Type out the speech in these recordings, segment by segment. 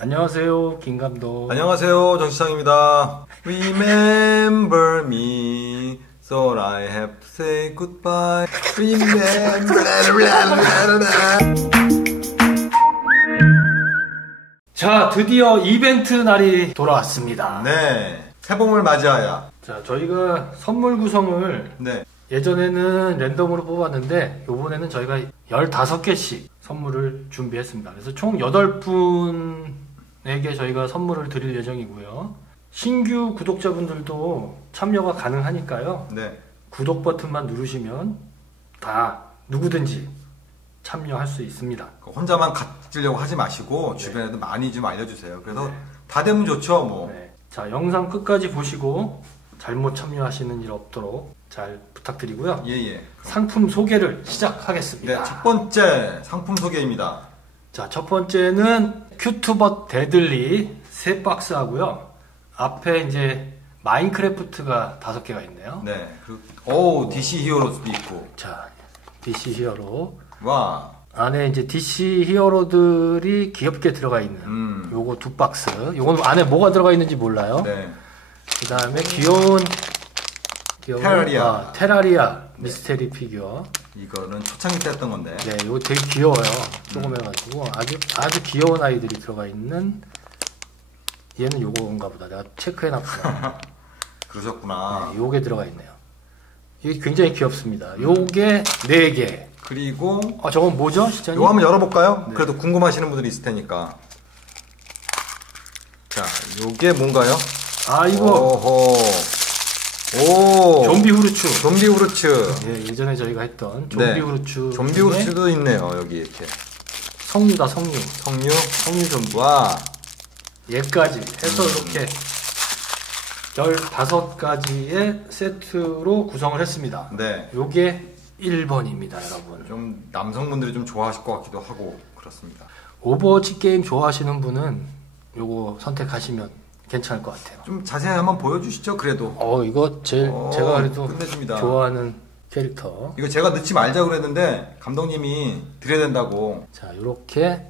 안녕하세요, 김 감독. 안녕하세요, 정시창입니다. Remember me, so I have to say goodbye. Remember. 자, 드디어 이벤트 날이 돌아왔습니다. 네, 새봄을 맞이하여. 자, 저희가 선물 구성을 네, 예전에는 랜덤으로 뽑았는데 이번에는 저희가 15개씩 선물을 준비했습니다. 그래서 총 8분 에게 저희가 선물을 드릴 예정이고요. 신규 구독자분들도 참여가 가능하니까요. 네, 구독 버튼만 누르시면 다 누구든지 참여할 수 있습니다. 혼자만 가지려고 하지 마시고 주변에도 많이 좀 알려주세요. 그래서 네. 다 되면 좋죠, 뭐. 네. 자, 영상 끝까지 보시고 잘못 참여하시는 일 없도록 잘 부탁드리고요. 예, 예. 상품 소개를 네, 시작하겠습니다. 첫 번째 상품 소개입니다. 자, 첫 번째는 큐튜버 데들리 세 박스 하고요. 앞에 이제 마인크래프트가 다섯 개가 있네요. 네, 그, 오, DC 히어로즈도 있고. 자, DC 히어로. 와, 안에 이제 DC 히어로들이 귀엽게 들어가 있는 음, 요거 두 박스. 요건 안에 뭐가 들어가 있는지 몰라요. 네. 그 다음에 귀여운, 귀여운 테라리아. 아, 테라리아 미스테리 피규어. 이거는 초창기 때 했던 건데. 네, 이거 되게 귀여워요. 조그매가지고 아주 아주 귀여운 아이들이 들어가 있는 얘는 요거인가 보다. 내가 체크해놨구나. 그러셨구나. 네, 요게 들어가 있네요. 이게 굉장히 귀엽습니다. 요게 네 개. 그리고 아, 저건 뭐죠, 시장님? 이거 한번 열어볼까요? 네. 그래도 궁금하시는 분들이 있을 테니까. 자, 요게 뭔가요? 아, 이거 오호. 오. 좀비 후르츠. 좀비 후르츠. 예, 예전에 저희가 했던 좀비 네. 후르츠. 좀비 후르츠도 있네요, 여기 이렇게. 성류다, 성류. 석류. 성류 좀비. 와. 얘까지 해서 이렇게 15가지의 세트로 구성을 했습니다. 네. 요게 1번입니다, 여러분. 좀 남성분들이 좀 좋아하실 것 같기도 하고 그렇습니다. 오버워치 게임 좋아하시는 분은 요거 선택하시면 괜찮을 것 같아요. 좀 자세히 한번 보여주시죠, 그래도. 어, 이거 제일 어, 제가 그래도 끝내줍니다. 좋아하는 캐릭터. 이거 제가 넣지 말자고 그랬는데 감독님이 드려야 된다고 자, 요렇게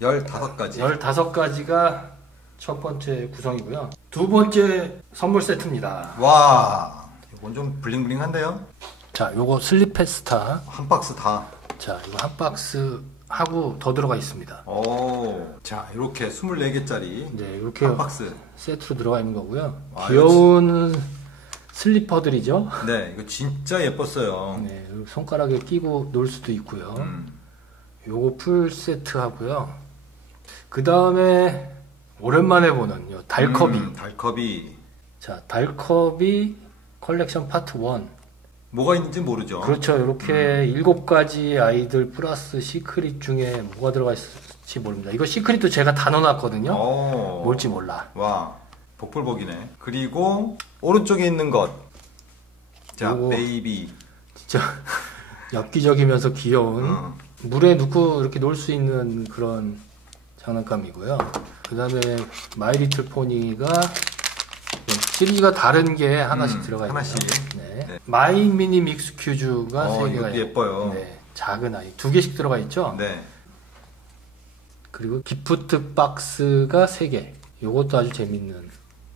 15가지. 15가지가 첫 번째 구성이고요. 두 번째 선물 세트입니다. 와. 이건 좀 블링블링한데요? 자, 요거 슬리페스타. 한 박스 다. 자, 이거 한 박스 하고 더 들어가 있습니다. 오. 자, 이렇게 24개짜리 이제 이렇게 한 박스. 세트로 들어가 있는 거고요. 와, 귀여운 슬리퍼들이죠. 네, 이거 진짜 예뻤어요. 네, 손가락에 끼고 놀 수도 있고요. 음. 요거 풀 세트 하고요. 그 다음에 오랜만에 보는 요 달컵이. 음, 달컵이 자, 달컵이 컬렉션 파트 1. 뭐가 있는지 모르죠. 그렇죠. 이렇게 음. 일곱 가지 아이들 플러스 시크릿 중에 뭐가 들어가 있을지 모릅니다. 이거 시크릿도 제가 다 넣어놨거든요. 오. 뭘지 몰라. 와, 복불복이네. 그리고 오른쪽에 있는 것. 자, 요거. 베이비. 진짜 엽기적이면서 귀여운 어. 물에 넣고 이렇게 놀 수 있는 그런 장난감이고요. 그 다음에 마이 리틀 포니가 시리즈가 다른 게 하나씩 음, 들어가 있네요. 하나씩. 네. 네. 마이 미니 믹스 큐즈가 어, 세 개가 이것도 있- 예뻐요. 네, 작은 아이 두 개씩 들어가 있죠. 네. 그리고 기프트 박스가 세 개. 요것도 아주 재밌는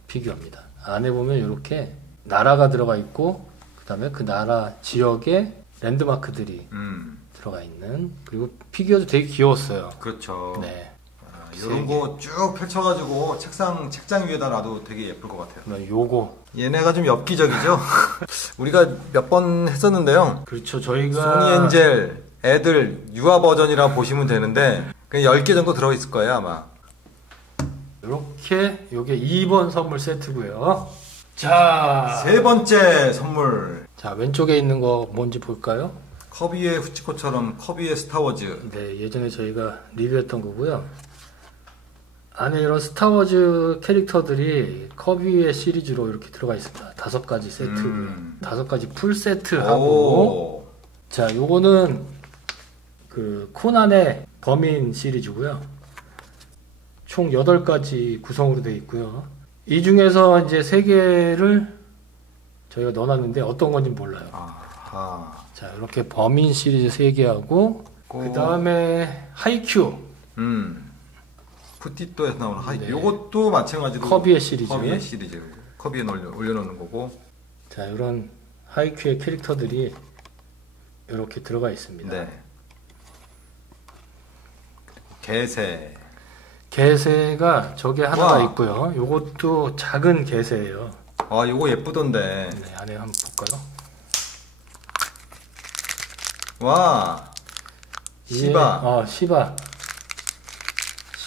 피규어입니다. 안에 보면 이렇게 나라가 들어가 있고 그다음에 그 나라 지역에 랜드마크들이 음, 들어가 있는 그리고 피규어도 되게 귀여웠어요. 그렇죠. 네. 이런 개. 거쭉 펼쳐가지고 책상, 책장 위에다 놔도 되게 예쁠 것 같아요. 그러면 요거 얘네가 좀 엽기적이죠? 우리가 몇 번 했었는데요. 그렇죠. 저희가 소니 엔젤 애들 유아 버전이라 보시면 되는데 그냥 10개 정도 들어 있을 거예요 아마 이렇게 요게 2번 선물 세트고요. 자, 세 번째 선물 자 왼쪽에 있는 거 뭔지 볼까요? 커비의 후치코처럼 커비의 스타워즈 네, 예전에 저희가 리뷰했던 거고요. 안에 이런 스타워즈 캐릭터들이 커비의 시리즈로 이렇게 들어가 있습니다. 다섯 가지 세트, 음. 다섯 가지 풀 세트하고, 오. 자, 요거는 그 코난의 범인 시리즈고요. 총 8가지 구성으로 되어 있고요. 이 중에서 이제 세 개를 저희가 넣어놨는데 어떤 건지 몰라요. 아하 자, 이렇게 범인 시리즈 세 개하고, 고- 그 다음에 하이큐. 음 푸티또에서 나오는 하이. 네. 요것도 마찬가지로 커비의 시리즈. 커비의 시리즈. 커비에 올려, 올려놓는 거고. 자, 이런 하이큐의 캐릭터들이 이렇게 들어가 있습니다. 네. 개새. 개새가 저게 하나가 와. 있고요. 요것도 작은 개새예요. 아, 요거 예쁘던데. 네, 안에 한번 볼까요? 와. 시바. 어, 시바.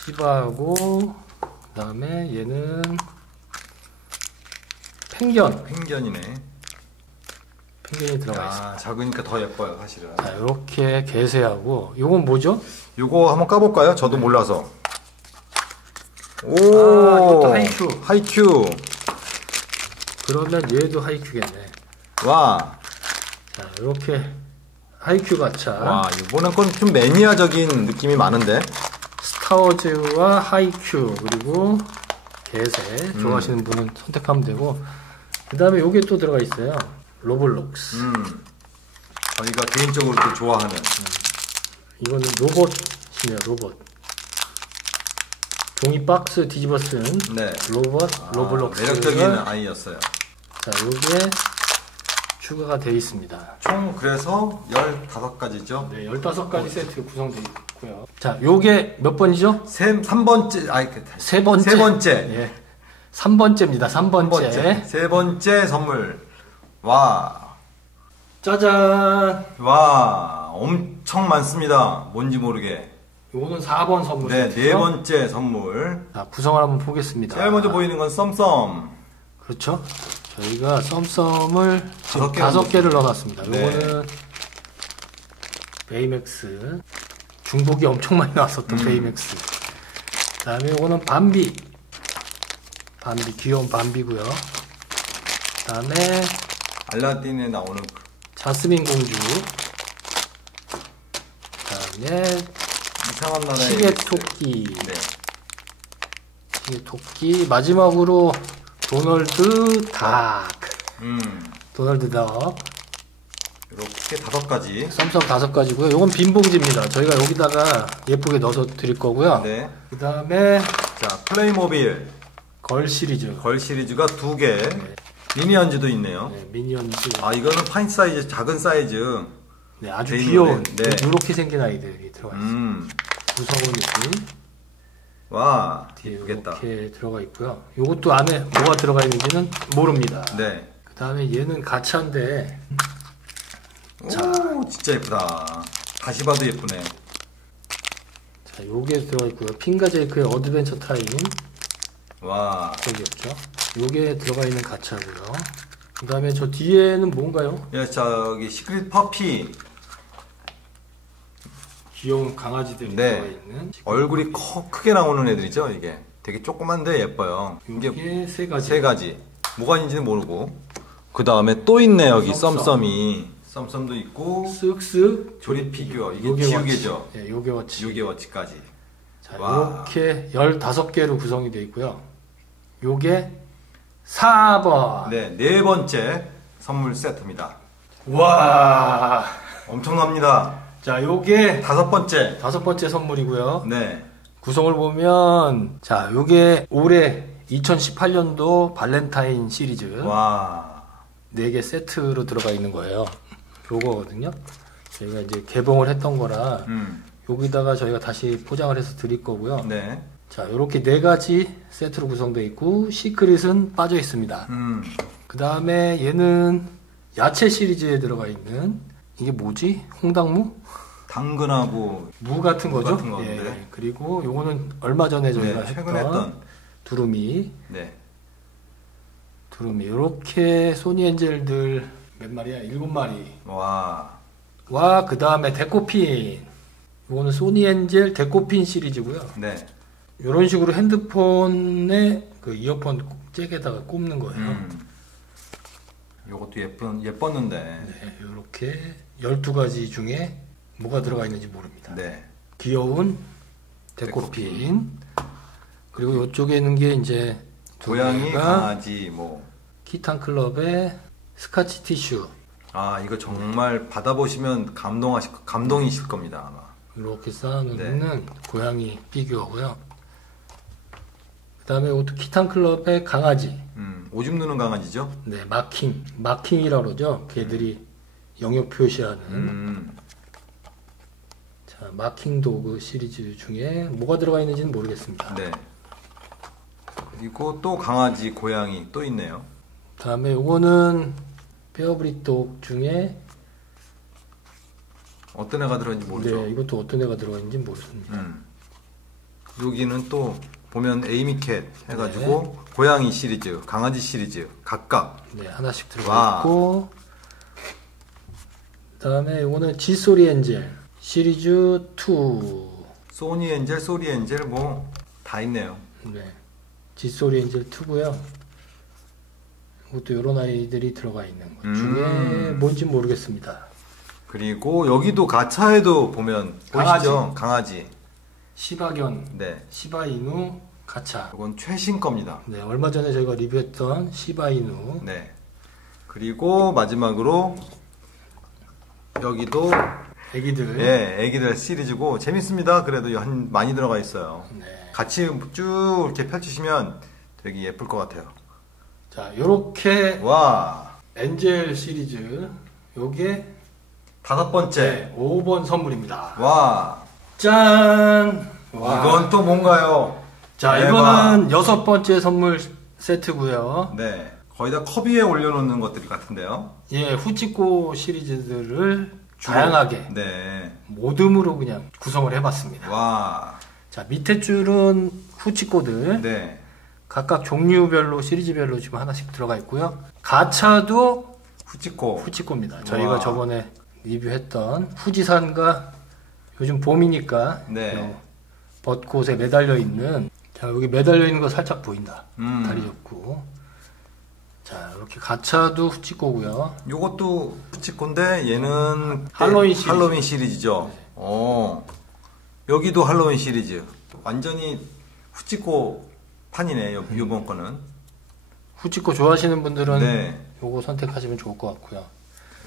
시바하고 그 다음에 얘는 펭견. 펭견이네. 펭견이 들어가. 아, 작으니까 더 예뻐요, 사실은. 자, 이렇게 개새하고 요건 뭐죠? 요거 한번 까볼까요? 저도 몰라서. 오, 아, 이것도 하이큐. 하이큐. 그러면 얘도 하이큐겠네. 와, 자, 이렇게 하이큐 가차. 와, 이번엔 건좀 매니아적인 느낌이 많은데. 스타워즈와 하이큐 그리고 개새 음. 좋아하시는 분은 선택하면 되고 그 다음에 요게 또 들어가 있어요 로블록스 음, 저희가 개인적으로 또 좋아하는. 이거는 로봇이네요 로봇 종이 박스 뒤집어 쓴 네. 로봇 아, 로블록스가 매력적인 아이였어요. 자 요게 추가가 되어 있습니다 총 그래서 15가지죠. 네 15가지 세트 구성되어 있고요 자 요게 몇 번이죠? 세, 3번째, 아이, 그, 세 번째 세 번째. 예. 3번째입니다 3번째, 3번째. 세 번째 선물. 와, 짜잔 와, 엄청 많습니다. 뭔지 모르게. 요거는 4번 선물 네, 세트죠? 네 번째 선물. 자, 구성을 한번 보겠습니다. 제일 먼저 보이는 건 썸썸. 그렇죠. 저희가 썸썸을 지금 다섯 개 개를. 넣어놨습니다. 네. 요거는 베이맥스. 중복이 엄청 많이 나왔었던 음. 베이맥스. 그 다음에 요거는 밤비. 밤비, 귀여운 밤비고요. 그 다음에 알라딘에 나오는 자스민 공주. 그 다음에 이상한 나라의 시계 토끼. 네. 시계 토끼. 마지막으로 도널드 닭. 음. 도널드 닭. 이렇게 다섯 가지. 썸썸 다섯 가지고요. 요건 빈 봉지입니다. 저희가 여기다가 예쁘게 넣어서 드릴 거고요. 네. 그 다음에 자, 플레이모빌 걸 시리즈. 걸 시리즈가 두 개. 미니언즈도 있네요. 네, 미니언즈. 아, 이거는 파인 사이즈, 작은 사이즈. 네, 아주 귀여운. 네. 이렇게 생긴 아이들이 들어가 있어요. 음. 구성원이 와, 예쁘겠다. 이렇게 들어가 있고요. 요것도 안에 뭐가 들어가 있는지는 모릅니다. 네. 그 다음에 얘는 가차인데 오, 자. 진짜 예쁘다. 다시 봐도 예쁘네. 자, 요게 들어가 있고요. 핑가 제이크의 어드벤처 타임 와, 저기였죠. 요게 들어가 있는 가차고요. 그 다음에 저 뒤에는 뭔가요? 야, 저기 시크릿 퍼피. 귀여운 강아지들이 네. 있는 얼굴이 커, 크게 나오는 애들이죠, 이게. 되게 조그만데 예뻐요. 이게 세 가지. 세 가지. 뭐가 있는지는 모르고. 그 다음에 또 있네, 여기 썸썸. 썸썸이. 썸썸도 있고, 쓱쓱 조립 피규어. 이게 지우개죠. 예, 요게 워치. 요게 워치까지. 자, 와. 이렇게 15개로 구성이 되어 있고요. 요게 4번. 네, 네 번째 선물 세트입니다. 와. 엄청납니다. 자, 요게 다섯 번째. 다섯 번째 선물이고요. 네. 구성을 보면 자, 요게 올해 2018년도 발렌타인 시리즈 와. 4개 세트로 들어가 있는 거예요. 요거거든요. 저희가 이제 개봉을 했던 거라 음. 여기다가 저희가 다시 포장을 해서 드릴 거고요. 네. 자, 이렇게 네 가지 세트로 구성되어 있고 시크릿은 빠져 있습니다. 음. 그 다음에 얘는 야채 시리즈에 들어가 있는 이게 뭐지? 홍당무? 당근하고 무 같은 무 거죠? 같은 건데. 예. 그리고 요거는 얼마 전에 저희가 네, 했던, 했던 두루미, 네. 두루미 이렇게 소니 엔젤들 몇 마리야? 일곱 마리. 와. 와, 그 다음에 데코핀. 요거는 소니 엔젤 데코핀 시리즈고요. 네. 이런 식으로 핸드폰에 그 이어폰 잭에다가 꼽는 거예요. 음. 요것도 예쁜 예뻤는데. 네, 이렇게 12가지 중에 뭐가 들어가 있는지 모릅니다. 네. 귀여운 데코핀. 그리고 이쪽에 있는 게 이제 두 고양이, 강아지 뭐. 키탄 클럽의 스카치 티슈. 아, 이거 정말 받아보시면 감동하실 감동이실 겁니다, 아마. 이렇게 쌓아놓는 고양이 피규어고요. 그다음에 이것도 키탄 클럽의 강아지. 음, 오줌 누는 강아지죠? 네, 마킹. 마킹이라고 그러죠. 걔들이 영역 표시하는. 음, 자, 마킹 도구 시리즈 중에 뭐가 들어가 있는지는 모르겠습니다. 네. 그리고 또 강아지, 고양이 또 있네요. 다음에 요거는 페어브리독 중에 어떤 애가 들어있는지 모르죠. 네, 이것도 어떤 애가 들어가 있는지 모르겠습니다. 음. 여기는 또 보면 에이미캣 해가지고 네. 고양이 시리즈, 강아지 시리즈 각각 네, 하나씩 들어가 와. 있고 그 다음에 요거는 지소리 엔젤 시리즈 2. 소니 엔젤, 소리 엔젤 뭐 다 있네요. 네. 지소리 엔젤 2고요. 이것도 요런 아이들이 들어가 있는 것 중에 음. 뭔지 모르겠습니다. 그리고 여기도 가차에도 보면 보이시죠? 강아지. 시바견, 네. 시바이누, 가차. 이건 최신 겁니다. 네, 얼마 전에 저희가 리뷰했던 시바이누. 네. 그리고 마지막으로 여기도 애기들. 예, 애기들 시리즈고 재밌습니다. 그래도 한 많이 들어가 있어요. 네. 같이 쭉 이렇게 펼치시면 되게 예쁠 것 같아요. 자, 요렇게 와, 엔젤 시리즈 요게 다섯 번째. 네, 5번 선물입니다. 와, 짠! 와. 이건 또 뭔가요? 자, 대박. 이거는 여섯 번째 선물 세트고요. 네, 거의 다 컵 위에 올려놓는 것들 같은데요. 예, 후치코 시리즈들을 주로. 다양하게 네, 모듬으로 그냥 구성을 해봤습니다. 와, 자, 밑에 줄은 후치코들 네, 각각 종류별로 시리즈별로 지금 하나씩 들어가 있고요. 가차도 후치코. 후치코입니다. 저희가 와. 저번에 리뷰했던 후지산과 요즘 봄이니까 네. 어, 벚꽃에 매달려 있는 자 여기 매달려 있는 거 살짝 보인다. 음. 다리 접고 자 이렇게 가차도 후치코고요. 요것도 후치코인데 얘는 할로윈 시리즈. 할로윈 시리즈죠. 어. 여기도 할로윈 시리즈. 완전히 후치코 판이네. 요, 요번 거는. 후치코 좋아하시는 분들은 네. 요거 선택하시면 좋을 것 같고요.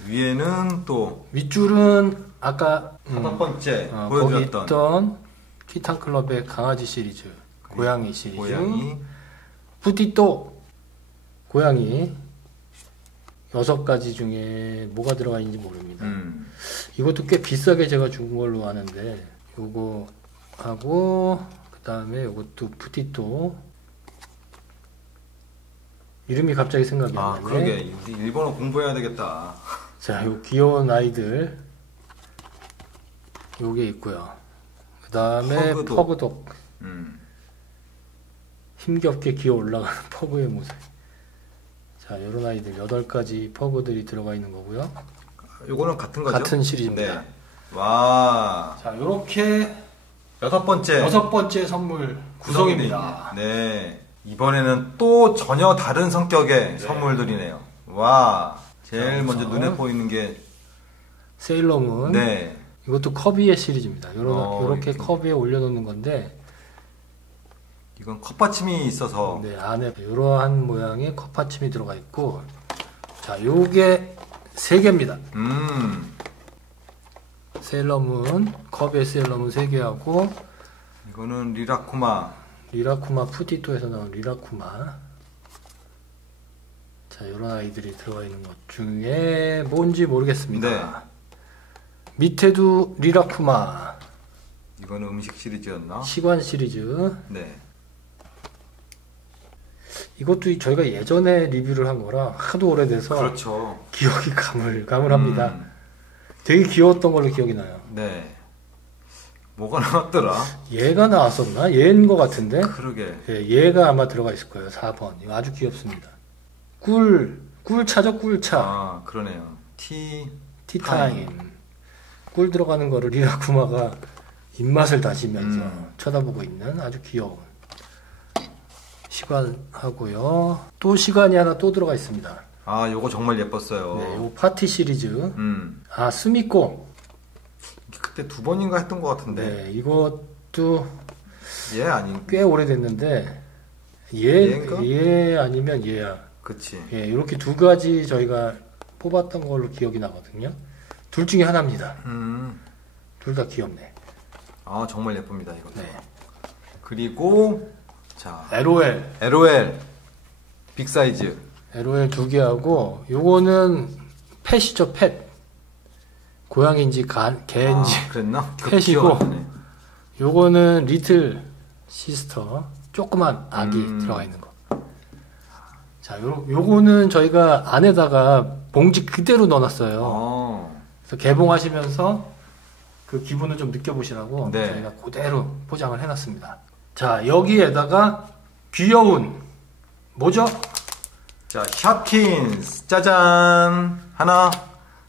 위에는 또 윗줄은 아까 음, 다섯 번째 어, 보여드렸던 있던 키탄 클럽의 강아지 시리즈, 고양이 시리즈, 고양이. 푸티또 고양이 여섯 가지 중에 뭐가 들어가 있는지 모릅니다. 음. 이것도 꽤 비싸게 제가 준 걸로 아는데 요거 하고 그 다음에 요것도 푸티또 이름이 갑자기 생각이 아, 안 나네. 그러게. 일본어 공부해야 되겠다. 자, 요 귀여운 아이들 요게 있고요. 그 다음에 퍼그독. 퍼그독 음. 힘겹게 기어 올라가는 퍼그의 모습. 자, 요런 아이들 여덟 가지 퍼그들이 들어가 있는 거고요. 요거는 같은 거죠? 같은 시리즈입니다. 네. 와. 자, 요렇게 여섯 번째. 여섯 번째 선물 구성입니다. 네. 이번에는 또 전혀 다른 성격의 선물들이네요. 와. 제일 자, 먼저. 눈에 보이는 게 세일러문. 네. 이것도 커비의 시리즈입니다. 요런, 어, 요렇게 이렇게. 컵 위에 올려놓는 건데, 이건 컵받침이 있어서 네, 안에 이러한 모양의 컵받침이 들어가 있고, 자, 요게 세 개입니다. 음. 세일러문, 컵의 세일러문 3개하고 이거는 리라쿠마. 리라쿠마 푸티토에서 나온 리라쿠마 자 이런 아이들이 들어가 있는 것 중에 뭔지 모르겠습니다 네. 밑에도 리라쿠마 이거는 음식 시리즈였나? 시관 시리즈 네. 이것도 저희가 예전에 리뷰를 한 거라 하도 오래돼서 그렇죠. 기억이 가물가물합니다 음. 되게 귀여웠던 걸로 기억이 나요 네. 뭐가 나왔더라? 얘가 나왔었나? 얘인 것 같은데 그러게. 예, 얘가 아마 들어가 있을 거예요. 4번. 이거 아주 귀엽습니다. 꿀, 꿀차죠, 꿀차. 아, 그러네요. 티. 티타임. 꿀 들어가는 거를 리라쿠마가 입맛을 다시면서 음. 쳐다보고 있는 아주 귀여운 시간하고요. 또 시간이 하나 또 들어가 있습니다. 아, 요거 정말 예뻤어요. 네, 요 파티 시리즈. 음. 아, 스미코. 그때 두 번인가 했던 것 같은데. 네, 이것도 얘 아닌. 꽤 오래됐는데 얘, 얘인가? 얘 아니면 얘야. 그치. 예, 이렇게 두 가지 저희가 뽑았던 걸로 기억이 나거든요. 둘 중에 하나입니다. 음. 둘 다 귀엽네. 아, 정말 예쁩니다, 이거. 네. 그리고, 자, LOL. LOL 빅 사이즈. LOL 두 개하고 요거는 펫이죠, 펫. 고양이인지 가, 개인지. 아, 그랬나? 펫이고. 요거는 리틀 시스터. 조그만 아기 음. 들어가 있는 거. 자, 요, 요거는 저희가 안에다가 봉지 그대로 넣어놨어요. 어. 그래서 개봉하시면서 그 기분을 좀 느껴보시라고 네. 저희가 그대로 포장을 해놨습니다. 자, 여기에다가 귀여운, 뭐죠? 자, 샵킨스. 짜잔. 하나.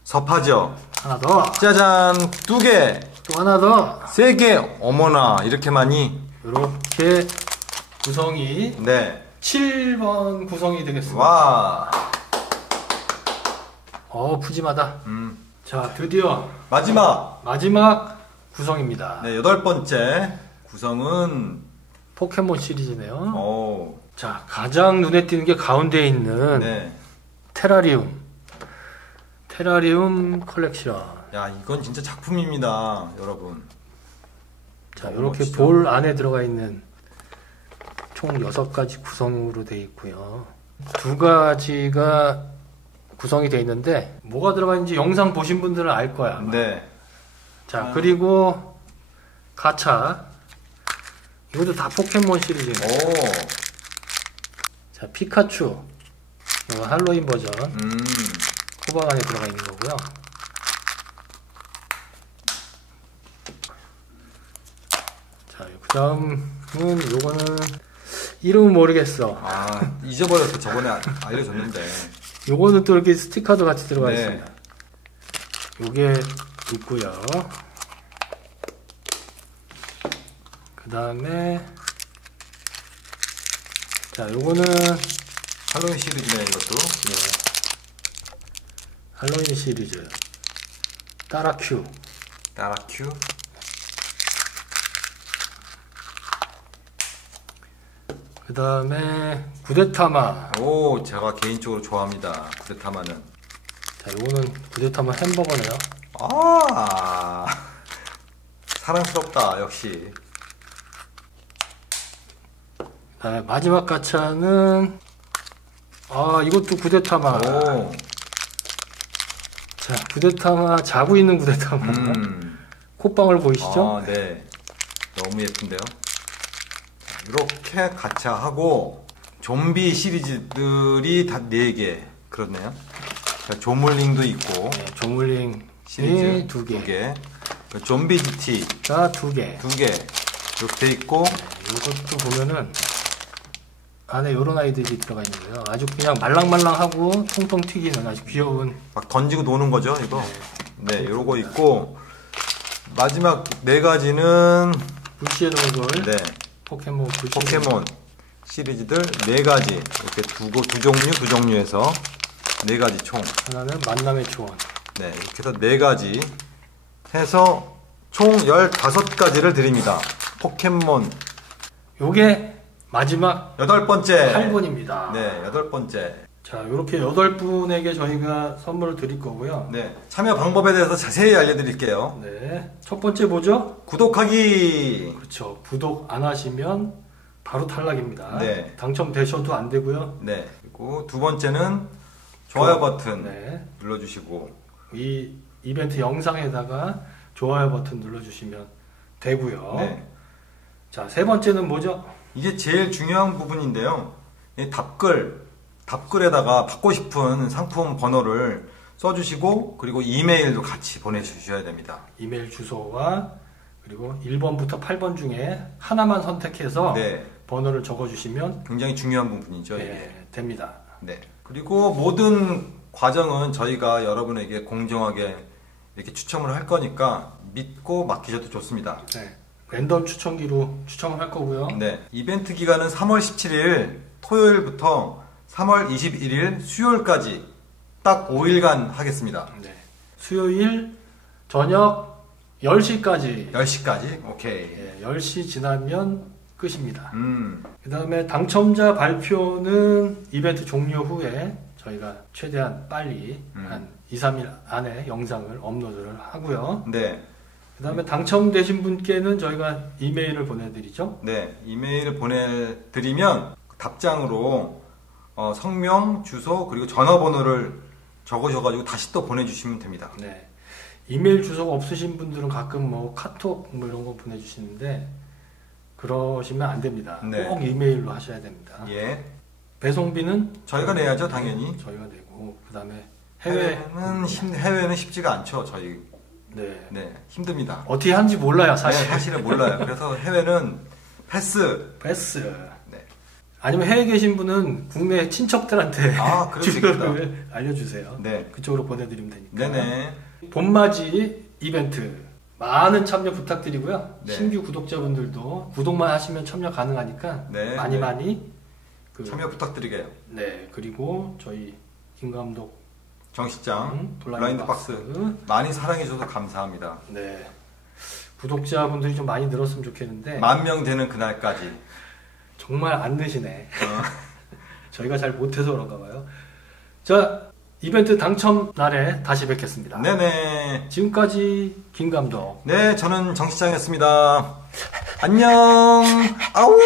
서파죠. 하나 더, 짜잔. 두 개. 또 하나 더. 세 개. 어머나. 이렇게 많이. 이렇게 구성이 네. 7번 구성이 되겠습니다. 와. 어, 푸짐하다. 음. 자, 드디어 마지막. 마지막 구성입니다. 네, 여덟 번째 구성은 포켓몬 시리즈네요. 오. 자, 가장 눈에 띄는 게 가운데 있는 네. 테라리움. 테라리움 컬렉션. 야, 이건 진짜 작품입니다, 여러분. 자, 어, 이렇게. 볼 안에 들어가 있는 총 6가지 구성으로 되어 있고요. 두 가지가 구성이 되어 있는데 뭐가 들어가 있는지 영상 보신 분들은 알 거야. 아마. 네. 자, 그리고 가차. 이것도 다 포켓몬 시리즈예요. 오. 자, 피카츄. 이거 할로윈 버전. 음. 호박 안에 들어가 있는 거고요. 자, 그 다음은 요거는 이름은 모르겠어. 아, 잊어버렸어. 저번에 아- 알려줬는데. 요거는 또 이렇게 스티커도 같이 들어가 네. 있습니다. 요게 있고요. 그 다음에 자, 요거는 할로윈 시리즈네, 이것도. 예, 할로윈 시리즈 따라큐 따라큐. 그 다음에 구데타마 오, 제가 개인적으로 좋아합니다. 구데타마는. 자 요거는 구데타마 햄버거네요 아. 사랑스럽다, 역시. 그 다음에 마지막 가차는 아 이것도 구데타마 오. 자 구데타마 자고 있는 구데타마 음. 콧방울 보이시죠? 아, 네. 너무 예쁜데요? 자, 이렇게 가차하고, 좀비 시리즈들이 다 4개. 그렇네요. 자, 조물링도 있고, 네, 조물링 시리즈 두 개. 두 개. 그 좀비 GT 자, 두 개. 두 개. 이렇게 돼 있고, 이것도 보면은 안에 요런 아이들이 들어가 있는 거예요. 아주 그냥 말랑말랑하고 통통 튀기는 아주 귀여운 막 던지고 노는 거죠, 이거? 네, 요거 있고, 마지막 네 가지는, 불시의 동굴, 네, 포켓몬 불시의 포켓몬 시리즈들 네 가지. 이렇게 두, 고- 두 종류, 두 종류에서 네 가지 총. 하나는 만남의 초원. 네, 이렇게 해서 네 가지 해서 총 15가지를 드립니다. 포켓몬 요게 마지막 여덟 번째. 8분입니다. 네, 여덟 번째. 자, 이렇게 8분에게 저희가 선물을 드릴 거고요. 네, 참여 방법에 대해서 자세히 알려드릴게요. 네. 첫 번째 뭐죠? 구독하기. 그렇죠. 구독 안 하시면 바로 탈락입니다. 네. 당첨되셔도 안 되고요. 네, 그리고 두 번째는 좋아요 버튼 네. 눌러주시고. 이 이벤트 영상에다가 좋아요 버튼 눌러주시면 되고요. 네, 자, 세 번째는 뭐죠? 이게 제일 중요한 부분인데요. 이 답글, 답글에다가 받고 싶은 상품 번호를 써주시고, 그리고 이메일도 같이 보내주셔야 됩니다. 이메일 주소와 그리고 1번부터 8번 중에 하나만 선택해서 네, 번호를 적어주시면 굉장히 중요한 부분이죠. 네, 됩니다. 네. 그리고 모든 과정은 저희가 여러분에게 공정하게 이렇게 추첨을 할 거니까 믿고 맡기셔도 좋습니다. 네. 랜덤 추천기로 추첨을 할 거고요. 네. 이벤트 기간은 3월 17일 토요일부터 3월 21일 수요일까지 딱 5일간 하겠습니다. 네. 수요일 저녁 10시까지 10시까지? 오케이. 예, 10시 지나면 끝입니다. 음, 그 다음에 당첨자 발표는 이벤트 종료 후에 저희가 최대한 빨리 음. 한 2, 3일 안에 영상을 업로드를 하고요. 네. 그 다음에 당첨되신 분께는 저희가 이메일을 보내드리죠. 네, 이메일을 보내드리면 답장으로 어, 성명, 주소 그리고 전화번호를 적으셔가지고 다시 또 보내주시면 됩니다. 네. 이메일 주소가 없으신 분들은 가끔 뭐 카톡 뭐 이런 거 보내주시는데 그러시면 안 됩니다. 네. 꼭 이메일로 하셔야 됩니다. 예, 배송비는 저희가 내야죠, 당연히. 저희가 내고 그다음에 해외 해외는 힘, 해외는 쉽지가 않죠, 저희. 네. 네, 힘듭니다. 어떻게 하는지 몰라요 사실. 네, 사실은 몰라요. 그래서 해외는 패스. 패스. 네. 아니면 해외 계신 분은 국내 친척들한테 아, 알려주세요. 네, 그쪽으로 보내드리면 되니까. 네네. 봄맞이 이벤트 많은 참여 부탁드리고요. 네. 신규 구독자분들도 구독만 하시면 참여 가능하니까 네, 많이 네. 많이 그, 참여 부탁드리게요. 네 그리고 저희 김 감독 정시장, 음, 블라인드 박스. 많이 사랑해줘서 감사합니다. 네 구독자분들이 좀 많이 늘었으면 좋겠는데 만 명 되는 그날까지. 정말 안 되시네. 어, 저희가 잘 못해서 그런가 봐요. 자 이벤트 당첨 날에 다시 뵙겠습니다. 네네. 지금까지 김 감독. 네, 저는 정시장이었습니다. 안녕. 아우.